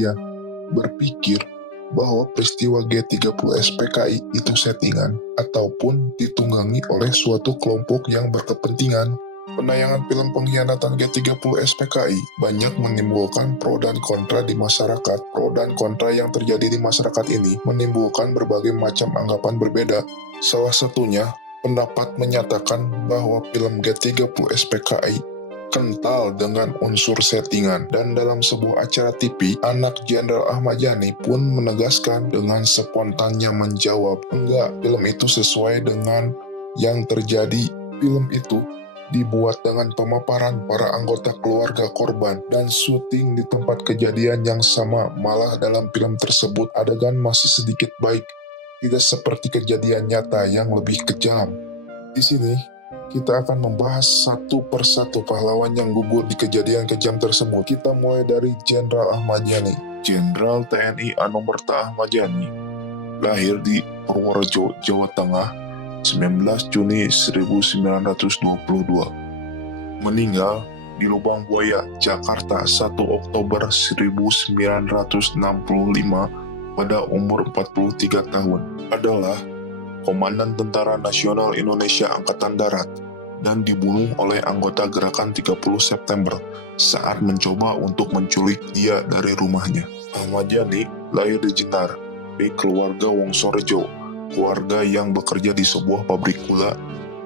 kejadian, berpikir bahwa peristiwa G30 SPKI itu settingan ataupun ditunggangi oleh suatu kelompok yang berkepentingan. Penayangan film pengkhianatan G30 SPKI banyak menimbulkan pro dan kontra di masyarakat. Pro dan kontra yang terjadi di masyarakat ini menimbulkan berbagai macam anggapan berbeda. Salah satunya, pendapat menyatakan bahwa film G30 SPKI kental dengan unsur settingan, dan dalam sebuah acara TV, anak Jenderal Ahmad Yani pun menegaskan dengan spontannya menjawab, enggak, film itu sesuai dengan yang terjadi. Film itu dibuat dengan pemaparan para anggota keluarga korban dan syuting di tempat kejadian yang sama, malah dalam film tersebut adegan masih sedikit baik, tidak seperti kejadian nyata yang lebih kejam. Di sini kita akan membahas satu persatu pahlawan yang gugur di kejadian kejam tersebut. Kita mulai dari Jenderal Ahmad Yani. Jenderal TNI Anomerta Ahmad Yani lahir di Purworejo, Jawa Tengah, 19 Juni 1922. Meninggal di Lubang Buaya, Jakarta, 1 Oktober 1965 pada umur 43 tahun. Adalah Komandan Tentara Nasional Indonesia Angkatan Darat dan dibunuh oleh anggota Gerakan 30 September saat mencoba untuk menculik dia dari rumahnya. Ahmad Yani lahir di Jenar, di keluarga Wongsorejo, keluarga yang bekerja di sebuah pabrik gula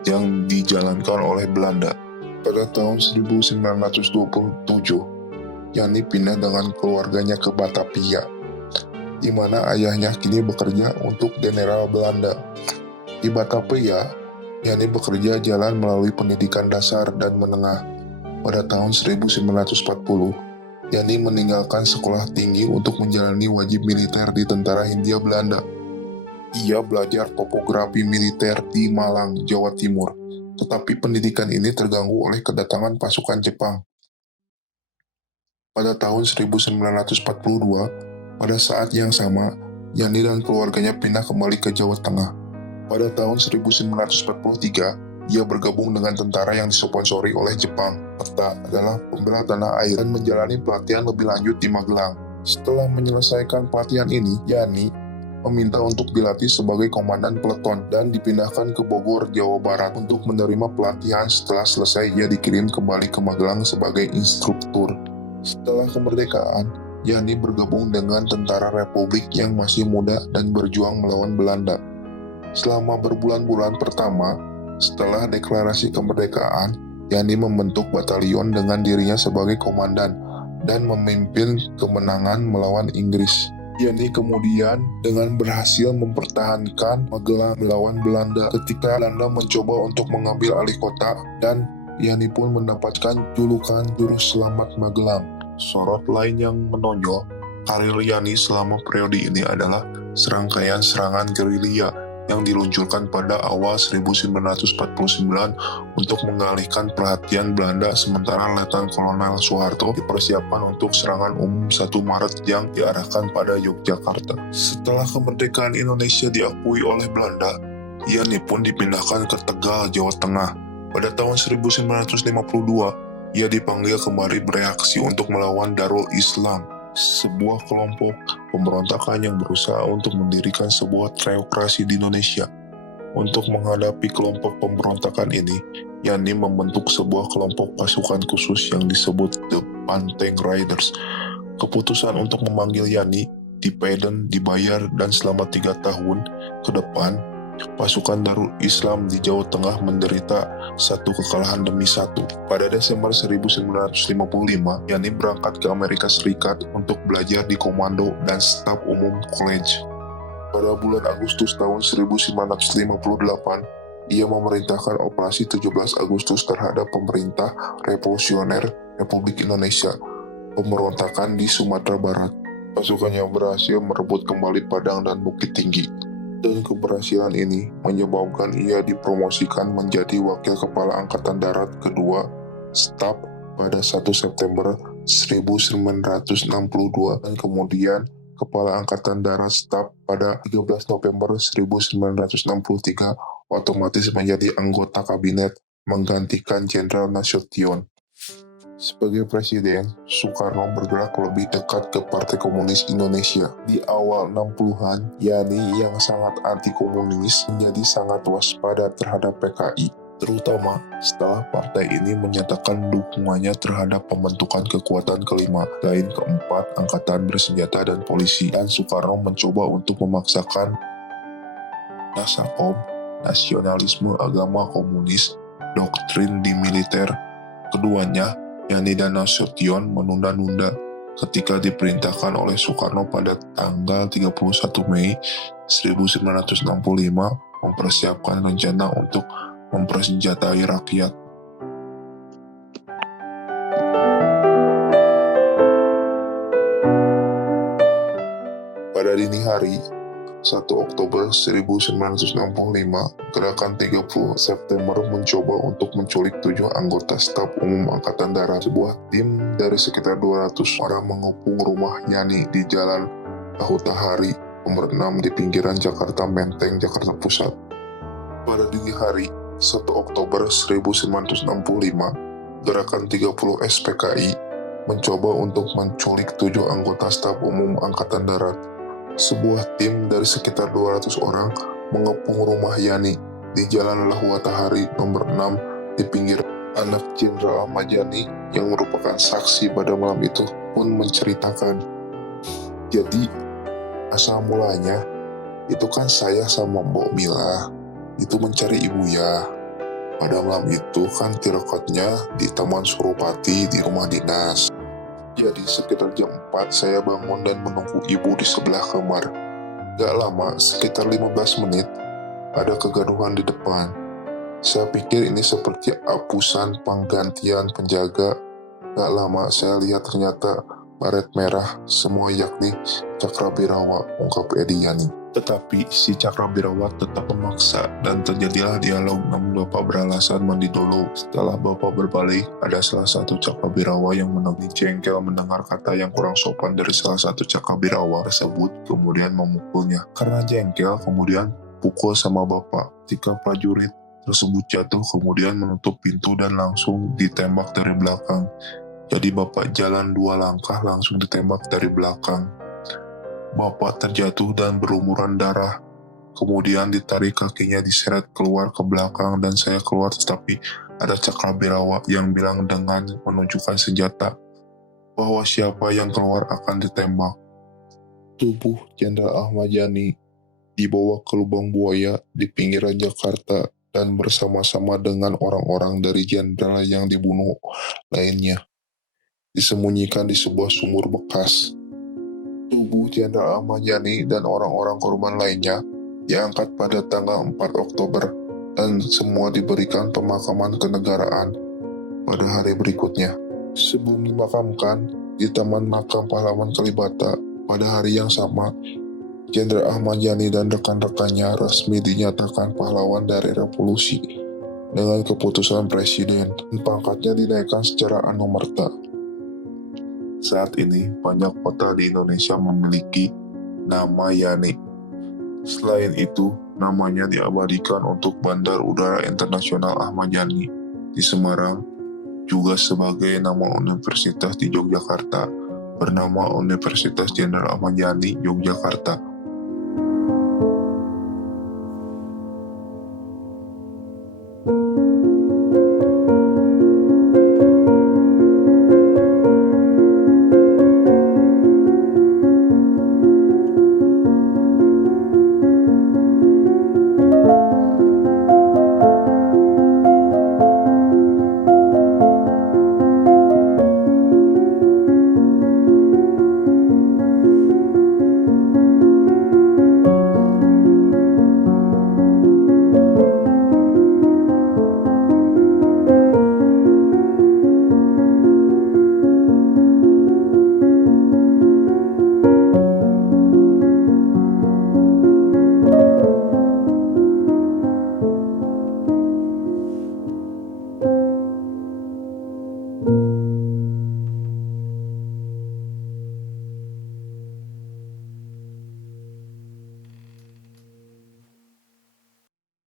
yang dijalankan oleh Belanda. Pada tahun 1927, Yani pindah dengan keluarganya ke Batavia, di mana ayahnya kini bekerja untuk General Belanda. Di Batavia, Yani bekerja jalan melalui pendidikan dasar dan menengah. Pada tahun 1940, Yani meninggalkan sekolah tinggi untuk menjalani wajib militer di Tentara Hindia Belanda. Ia belajar topografi militer di Malang, Jawa Timur, tetapi pendidikan ini terganggu oleh kedatangan pasukan Jepang. Pada tahun 1942, pada saat yang sama, Yani dan keluarganya pindah kembali ke Jawa Tengah. Pada tahun 1943, ia bergabung dengan tentara yang disponsori oleh Jepang. Serta adalah pembela tanah air dan menjalani pelatihan lebih lanjut di Magelang. Setelah menyelesaikan pelatihan ini, Yani meminta untuk dilatih sebagai komandan peleton dan dipindahkan ke Bogor, Jawa Barat untuk menerima pelatihan. Setelah selesai, ia dikirim kembali ke Magelang sebagai instruktur. Setelah kemerdekaan, Yani bergabung dengan Tentara Republik yang masih muda dan berjuang melawan Belanda. Selama berbulan-bulan pertama, setelah deklarasi kemerdekaan, Yani membentuk batalion dengan dirinya sebagai komandan dan memimpin kemenangan melawan Inggris. Yani kemudian dengan berhasil mempertahankan Magelang melawan Belanda ketika Belanda mencoba untuk mengambil alih kota, dan Yani pun mendapatkan julukan Juru Selamat Magelang. Sorot lain yang menonjol karir Yani selama periode ini adalah serangkaian serangan gerilya yang diluncurkan pada awal 1949 untuk mengalihkan perhatian Belanda, sementara Letnan Kolonel Soeharto dipersiapkan untuk serangan umum 1 Maret yang diarahkan pada Yogyakarta. Setelah kemerdekaan Indonesia diakui oleh Belanda, Yani pun dipindahkan ke Tegal, Jawa Tengah. Pada tahun 1952, ia dipanggil kembali bereaksi untuk melawan Darul Islam, sebuah kelompok pemberontakan yang berusaha untuk mendirikan sebuah teokrasi di Indonesia. Untuk menghadapi kelompok pemberontakan ini, Yani membentuk sebuah kelompok pasukan khusus yang disebut The Panteng Riders. Keputusan untuk memanggil Yani di Paden dibayar, dan selama 3 tahun ke depan, pasukan Darul Islam di Jawa Tengah menderita satu kekalahan demi satu. Pada Desember 1955, Yani berangkat ke Amerika Serikat untuk belajar di Komando dan Staf Umum College. Pada bulan Agustus tahun 1958, ia memerintahkan operasi 17 Agustus terhadap pemerintah revolusioner Republik Indonesia, pemberontakan di Sumatera Barat. Pasukannya berhasil merebut kembali Padang dan Bukit Tinggi. Dan keberhasilan ini menyebabkan ia dipromosikan menjadi Wakil Kepala Angkatan Darat kedua Staf pada 1 September 1962 dan kemudian Kepala Angkatan Darat Staf pada 13 November 1963, otomatis menjadi anggota kabinet menggantikan Jenderal Nasution. Sebagai presiden, Soekarno bergerak lebih dekat ke Partai Komunis Indonesia. Di awal 60-an, Yani yang sangat anti-komunis menjadi sangat waspada terhadap PKI, terutama setelah partai ini menyatakan dukungannya terhadap pembentukan kekuatan kelima, lain keempat angkatan bersenjata dan polisi, dan Soekarno mencoba untuk memaksakan Nasakom, nasionalisme agama komunis, doktrin di militer. Keduanya, Yani dan Nasution, menunda-nunda ketika diperintahkan oleh Soekarno pada tanggal 31 Mei 1965 mempersiapkan rencana untuk mempersenjatai rakyat. Pada dini hari, 1 Oktober 1965, Gerakan 30 September mencoba untuk menculik 7 anggota staf umum Angkatan Darat. Sebuah tim dari sekitar 200 orang mengepung rumah Yani di Jalan Lahutahari, nomor 6 di pinggiran Jakarta Menteng, Jakarta Pusat. Pada dini hari, 1 Oktober 1965, Gerakan 30 SPKI mencoba untuk menculik 7 anggota staf umum Angkatan Darat. Sebuah tim dari sekitar 200 orang mengepung rumah Yani di Jalan Lahutahari nomor 6 di pinggir. Anak Jenderal Ahmad Yani yang merupakan saksi pada malam itu pun menceritakan, jadi asal mulanya itu kan saya sama Mbok Mila itu mencari ibu ya. Pada malam itu kan tirakotnya di Taman Suropati di rumah dinas. Jadi sekitar jam 4 saya bangun dan menunggu ibu di sebelah kamar. Gak lama, sekitar 15 menit, ada kegaduhan di depan. Saya pikir ini seperti apusan penggantian penjaga. Gak lama saya lihat ternyata baret merah, semua yakni Cakrabirawa, ungkap Edi Yani. Tetapi si Cakrabirawa tetap memaksa dan terjadilah dialog, namun Bapak beralasan mandi dulu. Setelah Bapak berbalik, ada salah satu Cakrabirawa yang menangis jengkel mendengar kata yang kurang sopan dari salah satu Cakrabirawa tersebut, kemudian memukulnya. Karena jengkel, kemudian pukul sama Bapak. Ketika prajurit tersebut jatuh, kemudian menutup pintu dan langsung ditembak dari belakang. Jadi Bapak jalan 2 langkah langsung ditembak dari belakang. Bapak terjatuh dan berlumuran darah. Kemudian ditarik kakinya diseret keluar ke belakang dan saya keluar, tetapi ada Cakrabirawa yang bilang dengan menunjukkan senjata bahwa siapa yang keluar akan ditembak. Tubuh Jenderal Ahmad Yani dibawa ke lubang buaya di pinggiran Jakarta dan bersama-sama dengan orang-orang dari jenderal yang dibunuh lainnya disembunyikan di sebuah sumur bekas. Tubuh Jenderal Ahmad Yani dan orang-orang korban lainnya diangkat pada tanggal 4 Oktober dan semua diberikan pemakaman kenegaraan pada hari berikutnya. Sebelum dimakamkan di Taman Makam Pahlawan Kalibata pada hari yang sama, Jenderal Ahmad Yani dan rekan-rekannya resmi dinyatakan pahlawan dari revolusi dengan keputusan presiden dan pangkatnya dinaikkan secara anumerta. Saat ini, banyak kota di Indonesia memiliki nama Yani. Selain itu, namanya diabadikan untuk Bandar Udara Internasional Ahmad Yani di Semarang, juga sebagai nama universitas di Yogyakarta, bernama Universitas Jenderal Ahmad Yani, Yogyakarta.